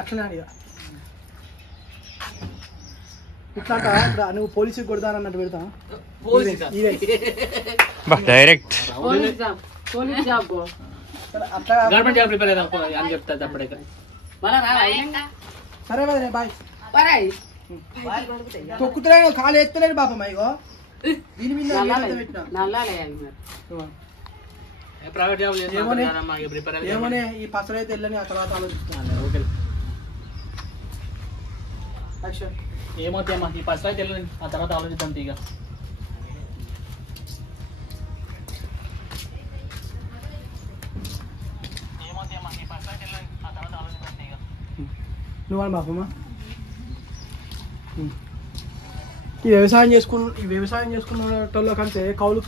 అట్లనే ఇట్లా నువ్వు పోలీసుకి కొడతానన్నట్టు పెడతా డైరెక్ట్ గవర్నమెంట్ జాబ్ ప్రిపేర్ అని చెప్తా అప్పుడే. సరే బాయ్. తొక్కుతున్నాను కాలు ఎత్తలేడు బాపమ్మ. ఇగో దీని మీద ప్రైవేట్ జాబ్ ఏమోనే ఈ పసలు అయితే వెళ్ళని ఆ తర్వాత ఆలోచిస్తున్నాను. ఏమవుతాయమ్మా ఈ ఫస్ట్ అయితే వెళ్ళండి, ఆ తర్వాత ఆలోచిద్దాం తీగ. నువ్వు బాపమ్మ ఈ వ్యవసాయం చేసుకున్న కంటే కౌలు